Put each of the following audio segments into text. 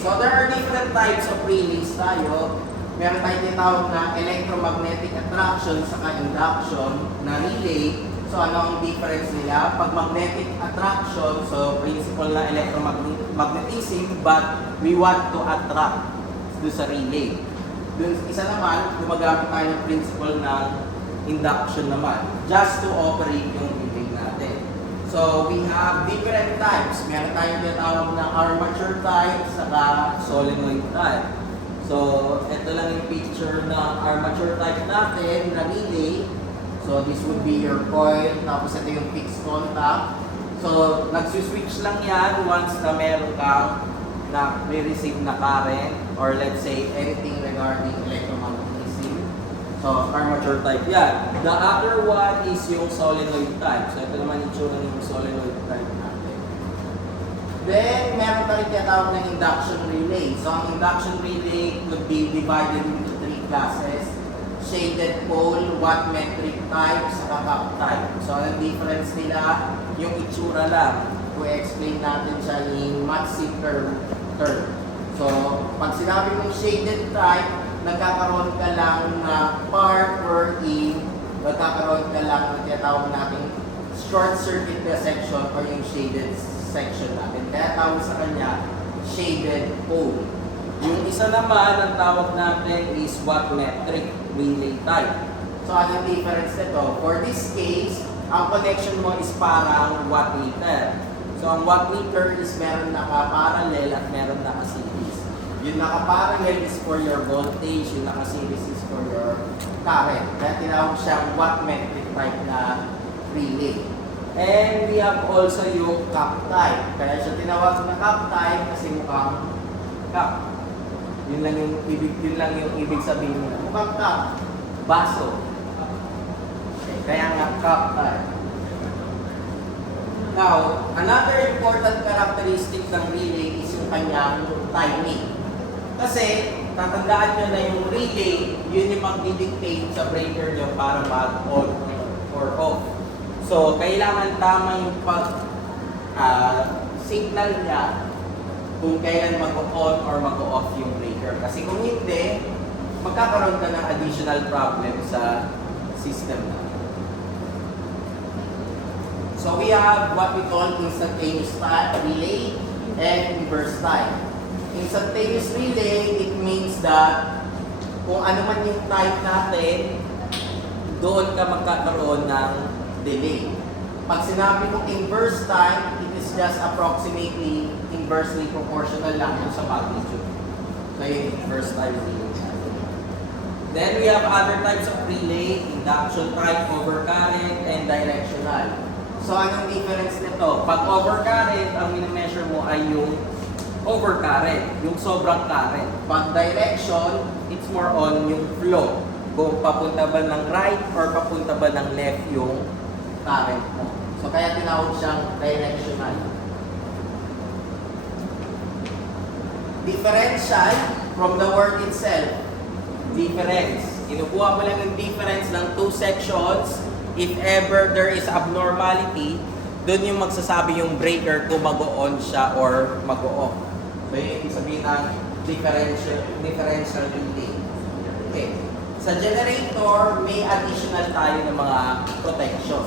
so there are different types of relays tayo. Meron tayong tinatawag na electromagnetic attraction saka induction na relay. So ano ang difference nila? Pag magnetic attraction, so principle na electromagnetism, but we want to attract doon sa relay. Doon isa naman, gumagamit tayo ng principle ng induction naman, just to operate yung relay natin. So we have different types. Meron tayong tinatawag na armature type saka solenoid type. So ito lang yung picture ng armature type natin na relay. So this would be your coil, tapos ito yung fixed contact. So nagsuswitch lang yan once na meron kang na receive na current or let's say anything regarding electromagnetism. So armature type yan. The other one is yung solenoid type. So ito naman yung tsura ng solenoid type natin. Then meron pa rin tinatawag ng induction relay. So ang induction relay could be divided into three classes. Shaded pole, wattmetric type, saka cap type. So, ang difference nila, yung itsura lang. I-explain natin siya in much simpler term. So, pag sinabi mong shaded type, nagkakaroon ka lang na part wherein nagkakaroon ka lang ng tinatawag natin short circuit na section or yung shaded section natin. Kaya tawag sa kanya, shaded pole. Yung isa naman, ang tawag natin is wattmetric relay type. So, anong difference nito? For this case, ang connection mo is parang wattmeter. So, ang wattmeter is meron naka-parallel at meron naka-series. Yung naka-parallel is for your voltage, yung naka-series is for your current. Kaya tinawag siyang wattmetric type na relay. And we have also yung cap type. Kaya siya tinawag na cap type kasi mukhang cap. Yun lang yung ibig sabihin nila. Mukhang cup, baso. Okay, kaya nga cup type. Now, another important characteristic ng relay is yung kanyang timing. Kasi, tatandaan nyo na yung relay, yun yung magdidictate sa breaker nyo para mag-on or off. So, kailangan tama yung signal niya kung kailan mag-on or mag-off yung breaker. Kasi kung hindi, magkakaroon ka ng additional problem sa system natin. So we have what we call instantaneous relay and reverse time. Instantaneous relay, it means that kung ano man yung type natin, doon ka magkakaroon ng delay. Pag sinabi mo inverse time, it is just approximately inversely proportional lang sa magnitude. So yung inverse time relay. Then we have other types of relay, induction type, overcurrent, and directional. So anong difference nito? Pag overcurrent, ang minimeasure mo ay yung overcurrent, yung sobrang current. Pag direction, it's more on yung flow. Kung papunta ba ng right or papunta ba ng left yung current mo. So kaya tinawag siyang directional. Differential from the word itself. Difference. Kinukuha mo lang yung difference ng two sections. If ever there is abnormality, doon yung magsasabi yung breaker kung mag-on siya or mag-off. So yun yung sabihin ng differential relay. Okay. Sa generator, may additional tayo ng mga protection.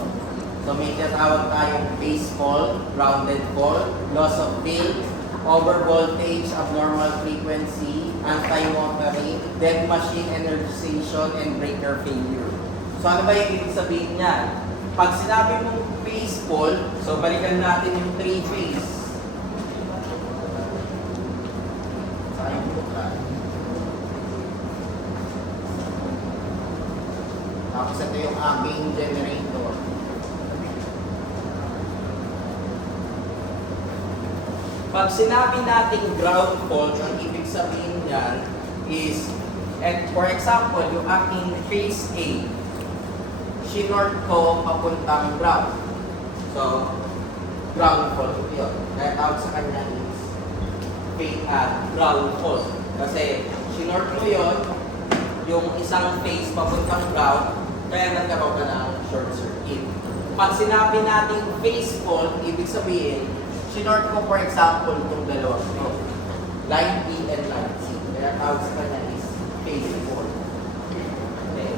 So may tinatawag tayong base fault, grounded fault, loss of field, over voltage, abnormal frequency, anti-motoring, dead machine energization, and breaker failure. So ano ba yung ibig sabihin niyan? Pag sinabi mong phase fault, so balikan natin yung 3-phase. Tapos ito yung aking generator. Pag sinabi nating ground fault, ang ibig sabihin niyan is, and for example, yung aking phase A, sinort ko papuntang ground. So, ground fault yun. Kaya tawag sa kanya is ground fault. Kasi, sinort mo yun, yung isang phase papuntang ground, kaya nagkaroon ka ng short circuit. Pag sinabi nating phase fault, ibig sabihin, sinort ko for example itong dalawang ito. line B and line C. Kaya tawag sa kanya is phase fault. Okay.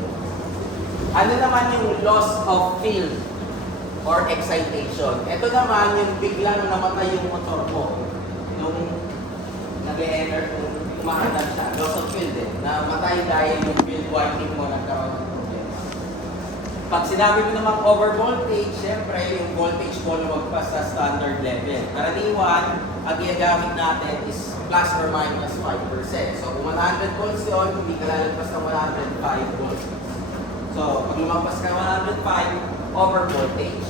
Ano naman yung loss of field or excitation? Ito naman yung biglang namatay yung motor mo. Nung nag-e-enter, kung umaandar siya. Loss of field eh. Namatay dahil yung field winding mo nagkaroon ng problema. Pag sinabi mo namang over voltage, syempre yung voltage mo lumagpas sa standard level. Karaniwan, ang ginagamit natin is plus or minus 5%. So kung 100 volts yun, hindi ka lalagpas ng 105 volts. So pag lumagpas ka ng 105, over voltage.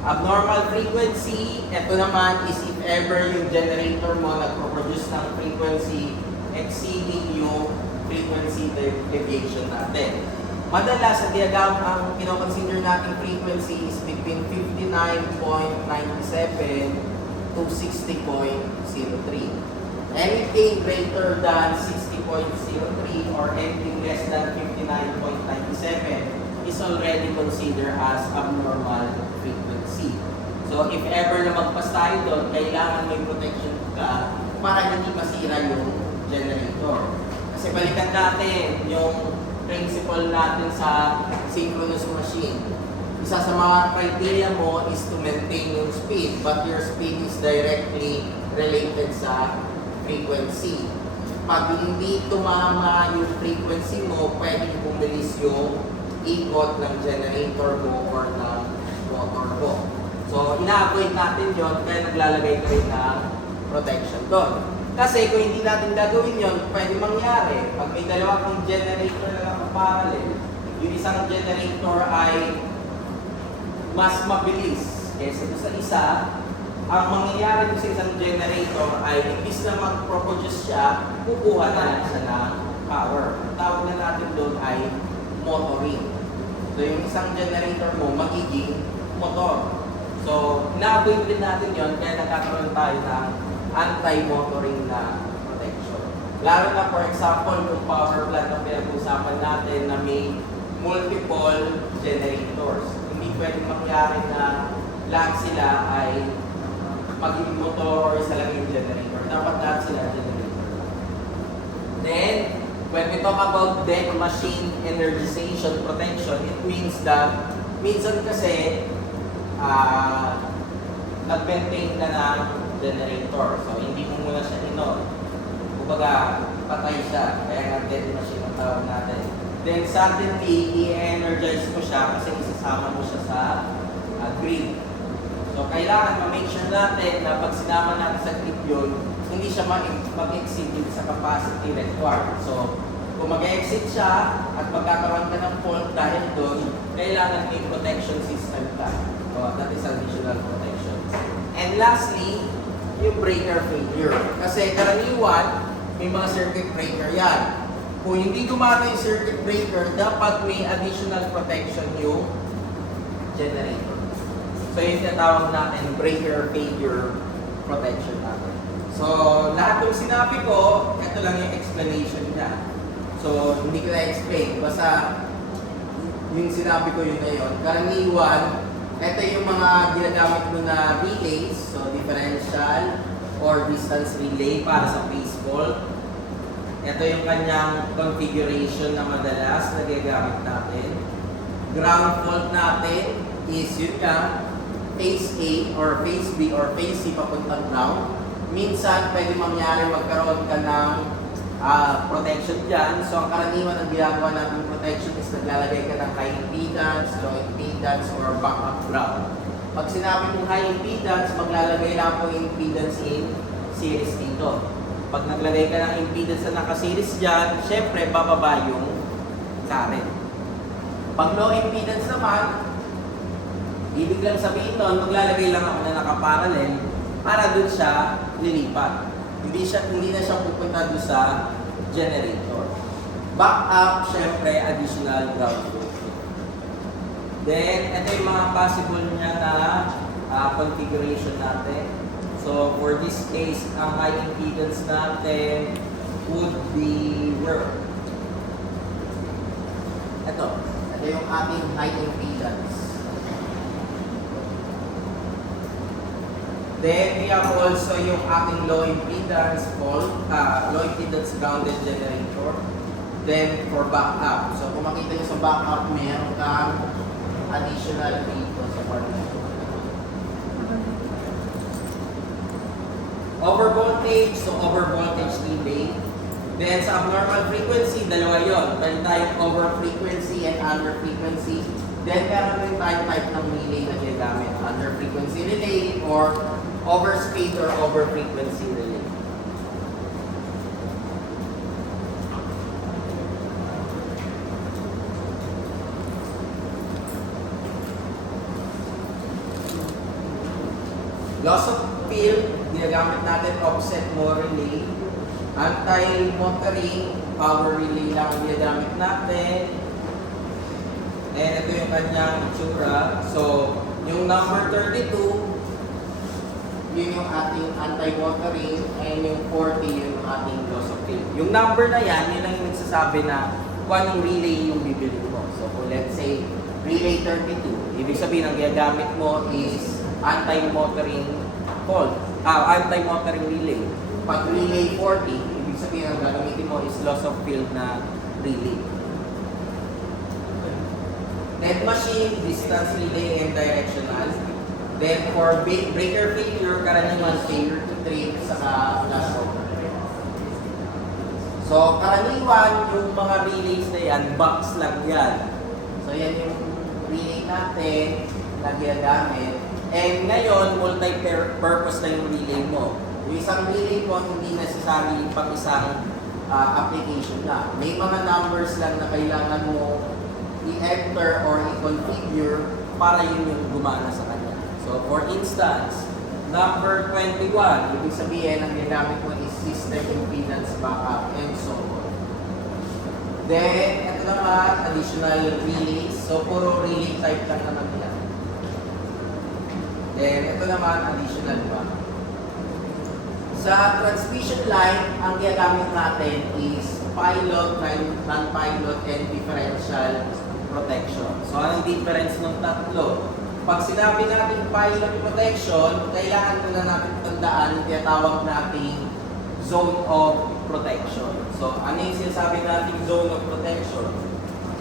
Abnormal frequency, ito naman is if ever yung generator mo nagpo-produce ng frequency exceeding yung frequency deviation natin. Madalas, sa diagram, ang kinoconsider nating frequency is between 59.97 to 60.03. Anything greater than 60.03 or anything less than 59.97 is already considered as abnormal frequency. So, if ever na magpas tayo doon, kailangan may protection ka para hindi masira yung generator. Kasi balikan natin yung principle natin sa synchronous machine. Isa sa mga criteria mo is to maintain yung speed, but your speed is directly related sa frequency. Pag hindi tumama yung frequency mo, pwedeng bumilis yung ikot ng generator mo or ng motor mo. So, ina-avoid natin yon, kaya naglalagay ka rin ng protection doon. Kasi kung hindi natin gagawin yon, pwede mangyari. Pag may dalawa kang generator na nakaparallel, yung isang generator ay mas mabilis kaysa sa isa, ang mangyayari sa isang generator ay imbis na mag-produce siya, kukuha na lang siya ng power. Ang tawag na natin doon ay motoring. So yung isang generator mo magiging motor. So ina-avoid din natin yon, kaya nagkakaroon tayo ng anti-motoring na protection. Lalo na for example, kung power plant na pinag-usapan natin na may multiple generators. Hindi pwedeng mangyari na lahat sila ay magiging motor or isa lang yung generator. Dapat lahat sila generator. Then, when we talk about deck machine energization protection, it means that minsan kasi nag-maintain ka ng generator. So, hindi mo muna siya inon. Kumbaga, patay siya. Kaya nga dead machine ang tawag natin. Then, suddenly, i-energize mo siya kasi isasama mo siya sa grid. So, kailangan ma-make sure natin na pag sinama natin sa grid yun, hindi siya mag-exceed sa capacity required. So, kung mag-exit siya at magkakaroon ka ng fault dahil doon, kailangan may protection system ka. So, that is additional protection. And lastly, yung breaker failure. Kasi karaniwan, may mga circuit breaker yan. Kung hindi gumana yung circuit breaker, dapat may additional protection yung generator. So yung tinatawag natin breaker failure protection natin. So lahat ng sinabi ko, ito lang yung explanation niya. So hindi ko na-explain. Basta yung sinabi ko yun na yun. Karaniwan, ito yung mga ginagamit mo na relays. So differential or distance relay para sa phase fault. Ito yung kanyang configuration na madalas na ginagamit natin. Ground fault natin is yun nga, phase A or phase B or phase C papuntang ground. Minsan, pwede mangyari magkaroon ka ng protection dyan. So, ang karaniwan ng ginagawa natin protection is naglalagay ka ng high impedance, low impedance, or backup ground. Pag sinabi mong high impedance, maglalagay lang po impedance in series dito. Pag naglagay ka ng impedance na naka-series dyan, syempre, bababa yung current. Pag low impedance naman, ibig lang sabihin nun, maglalagay lang ako na nakaparallel para dun siya lilipat. Hindi na siya pupunta dun sa generator. Backup, syempre, additional ground voltage. Then, ito yung mga possible niya na configuration natin. So, for this case, ang high impedance natin would be where? Ito yung ating high impedance. Then, we have also yung ating low impedance grounded generator. Then, for backup. So, kung makita nyo sa backup, meron kang additional dito sa part na ito. Overvoltage, so overvoltage relay. Then, sa abnormal frequency, dalawa yun. Meron tayong over frequency and under frequency. Then, meron rin tayong type ng relay na ginagamit. Under frequency relay or over speed or over frequency relay. Loss of field, ginagamit natin offset Moore relay. Anti-motoring, power relay lang ang ginagamit natin. And ito yung kanyang itsura. So, yung number 32, yun yung ating anti-motoring, and yung 40 yun yung ating loss of field. Yung number na yan, yun ang yung nagsasabi na kung anong relay yung bibili mo. So, kung let's say, relay 32, ibig sabihin ang ginagamit mo is anti-motoring anti-motoring relay. Pag relay 40, ibig sabihin ang gagamitin mo is loss of field na relay. Net machine, distance relay, and directional. Then for breaker failure, karaniwan failure to trip saka flashover. So karaniwan yung mga relays na yan, box lang yan. So yan yung relay natin na ginagamit. And ngayon, multi-purpose na yung relay mo. Yung isang relay mo, hindi necessarily pang isang application na. May mga numbers lang na kailangan mo i-enter or i-configure para yun yung gumana sa kanya. So, for instance, number 21, ibig sabihin, ang ginamit mo is system impedance backup and so on. Then, ito naman, additional relays. So, puro relay type lang naman yan. Then, ito naman, additional ba. Sa transmission line, ang ginagamit natin is pilot, non-pilot, and differential protection. So, anong difference ng tatlo? Pag sinabi natin pilot protection, kailangan muna natin tandaan yung tinatawag nating zone of protection. So, ano yung sinasabi nating zone of protection?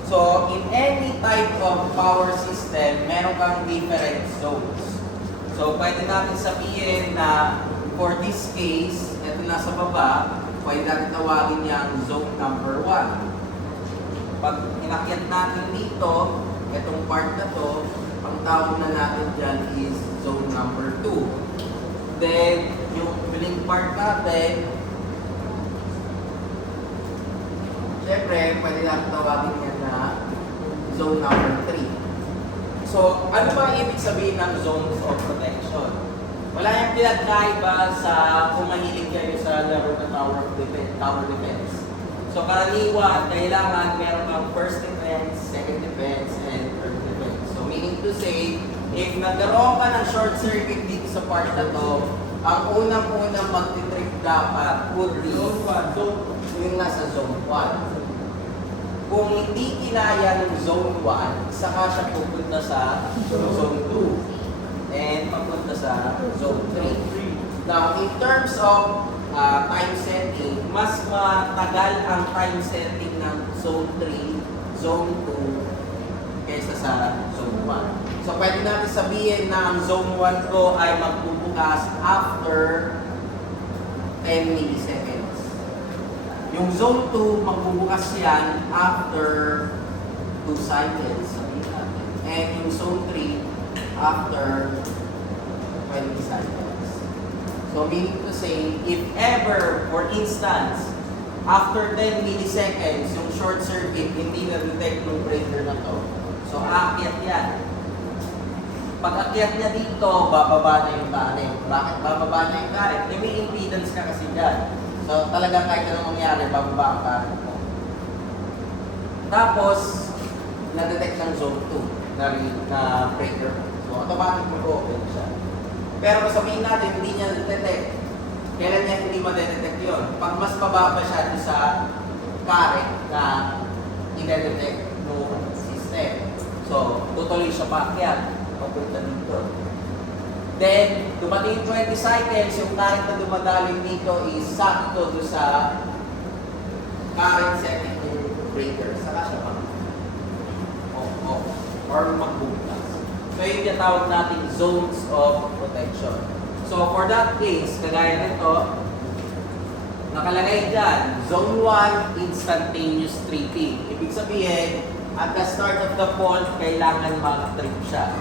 So, in any type of power system, meron kang different zones. So, pwede natin sabihin na for this case, ito nasa baba, pwede natin tawagin niyang zone number 1. Pag inakyat natin dito, itong part na to, ang tawag na natin dyan is zone number 2. Then, yung huling part natin, syempre, pwede natin tawagin yan na zone number 3. So, ano ba ibig sabihin ng zones of protection? Wala yung pinagkaiba sa kung mahilig kayo sa laro na tower defense. So, karaniwan, kailangan meron kang first defense, second defense, and third defense. So, meaning to say, if nagkaroon ka ng short circuit dito sa part na to, ang unang-unang magtitrip dapat would be yung nasa zone 1. Kung hindi kinaya ng zone 1, saka siya pupunta sa zone 2 and papunta sa zone 3. Now, in terms of time setting, mas matagal ang time setting ng zone 3, zone 2 kaysa sa zone 1. So, pwede natin sabihin na ang zone 1 ko ay magbubukas after 10 milliseconds. Yung zone 2, magbubukas yan after 2 cycles. And yung zone 3, after 20 cycles. So, meaning to say, if ever, for instance, after 10 milliseconds, yung short circuit, hindi na-detect yung breaker na to. So, aakyat yan. Pag akyat niya dito, bababa na yung current. Bakit bababa na yung current? May impedance ka kasi dyan. So, talagang kahit anong mangyari, bababa ang current mo. Tapos, na-detect ng zone 2 na breaker. So, automatic mag-open siya. Pero sabihin natin, hindi niya na-detect. Kailan niya hindi ma-detect yun? Pag mas mababa siya sa current na i-detect ng system. So, tutuloy siya paakyat. Papunta dito. Then, dumating yung 20 cycles, yung current na dumadaling dito is sakto do sa current setting ng breaker. Saka siya off or magbubukas. So, yun yung tawag nating zones of protection. So, for that case, kagaya nito, nakalagay dyan, Zone 1, instantaneous tripping. Ibig sabihin, at the start of the fault, kailangan mag-trip siya.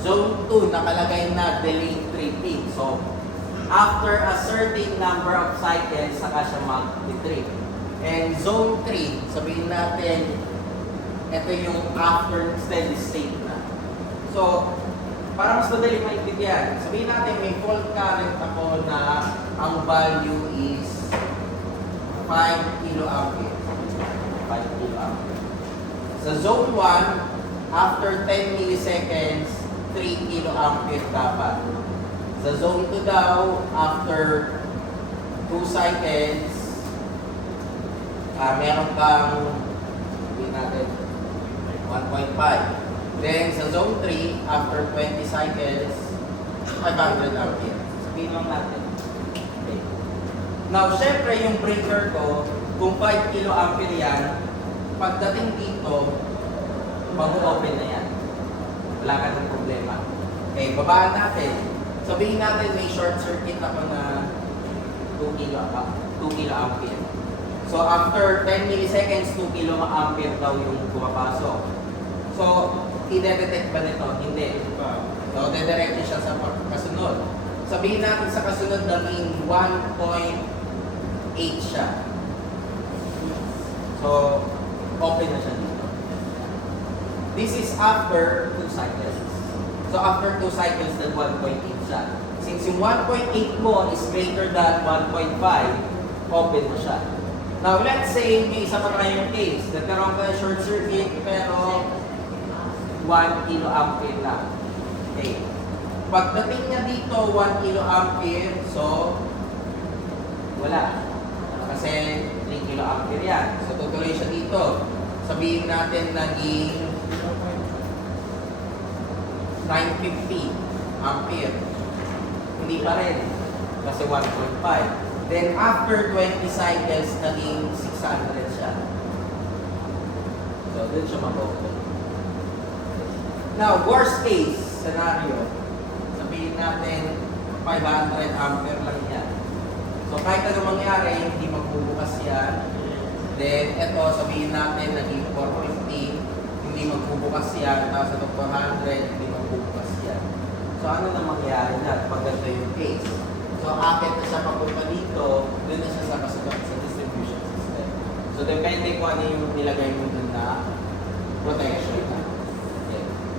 Zone 2, nakalagay na delayed tripping. So, after a certain number of cycles, saka siya mag-trip. And Zone 3, sabihin natin, ito yung after steady state na. So, para mas madali maintindihan, sabihin natin may fault current ako na ang value is 5 kiloampere. 5 kiloampere. Sa Zone 1, after 10 milliseconds, 3 kiloampere dapat. Sa Zone 2 daw, after 2 cycles, meron kang, sabihin natin, 1.5. Then, sa Zone 3, after 20 cycles, 500 ampere. Sabihin lang natin. Okay. Now, syempre, yung breaker ko, kung 5 kiloampere yan, pagdating dito, mag-open na yan. Wala ka ng problema. Okay, babaan natin. Sabihin natin may short circuit ako na 2 kiloampere. So, after 10 milliseconds, 2 kiloampere daw yung pumapasok. So, i-detect ba nito? Hindi. So, dediretso siya sa kasunod. Sabihin natin sa kasunod naging 1.8 siya. So, open na siya dito. This is after 2 cycles. So, after 2 cycles, then 1.8 siya. Since yung 1.8 mo is greater than 1.5, open na siya. Now, let's say, may isa pa kayong case. Nagkaroon ka short circuit, pero 1 kiloampere na. Okay. Pagdating niya dito, 1 kiloampere, so, wala. Kasi 3 kiloampere yan. So, tutuloy siya dito. Sabihin natin naging 950 ampere. Hindi pa rin. Kasi 1.5. Then, after 20 cycles, naging 600 siya. So, dun siya mag-open. Now, worst case scenario, sabihin natin 500 ampere lang yan. So, kahit ano mangyari, hindi magbubukas yan. Then, ito, sabihin natin, naging 450, hindi magbubukas yan. Tapos ito, 400, hindi magbubukas yan. So, ano na mangyari na pag ganito yung case? So, akit na siya papunta dito, doon na siya sa kasunod sa distribution system. So, depende kung ano yung nilagay mo dun na protection.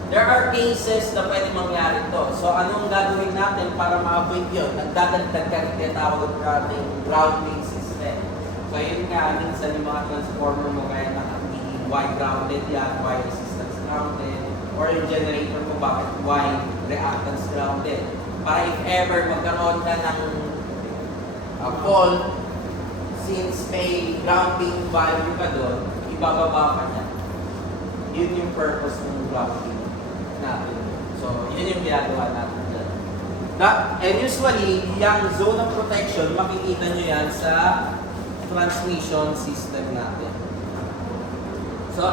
There are cases na pwede mangyari to. So, anong gagawin natin para ma-avoid yun? Nagdadagdag ka rin tinatawag nating grounding system. So, yun nga, minsan yung mga transformer mo kaya naka-Y grounded yan, Y resistance grounded, or yung generator mo bakit Y reactance grounded. Para if ever magkaroon ka ng fault, since may grounding value ka doon, ibababa ka niya. Yun yung purpose ng grounding natin. So, yun yung ginagawa natin dyan. And usually, yung zone of protection, makikita nyo yan sa transmission system natin.